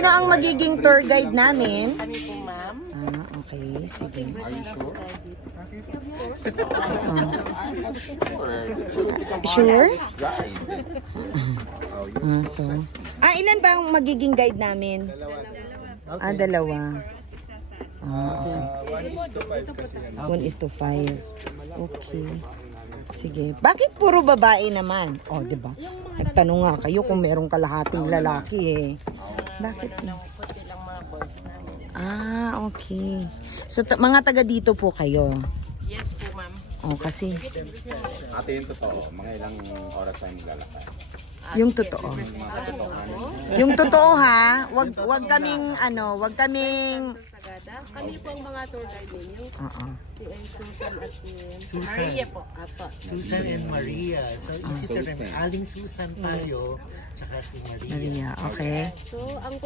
Sino ang magiging tour guide namin? Kami po, ma'am. Okay. Sige. Are you sure? Sure? Right. So. Ilan ba ang magiging guide namin? Dalawa. Okay. 1:5. Okay. Sige. Bakit puro babae naman? Di ba? Nagtanong nga kayo kung merong kalahating lalaki eh. Bakit? Puti lang mga boys namin. Okay. So, mga taga dito po kayo. Yes po, ma'am. Kasi Ate, yung totoo, mga ilang oras tayo maglalakad? yung totoo. Yung totoo ha, wag kaming wag kaming Sagada. Kami po ang mga tour guide ninyo. Si Susan at si Susan. Maria po. Apo. Susan and Maria. So, easy to remember. Aling Susan tayo, tsaka si Maria. Maria, okay. So, ang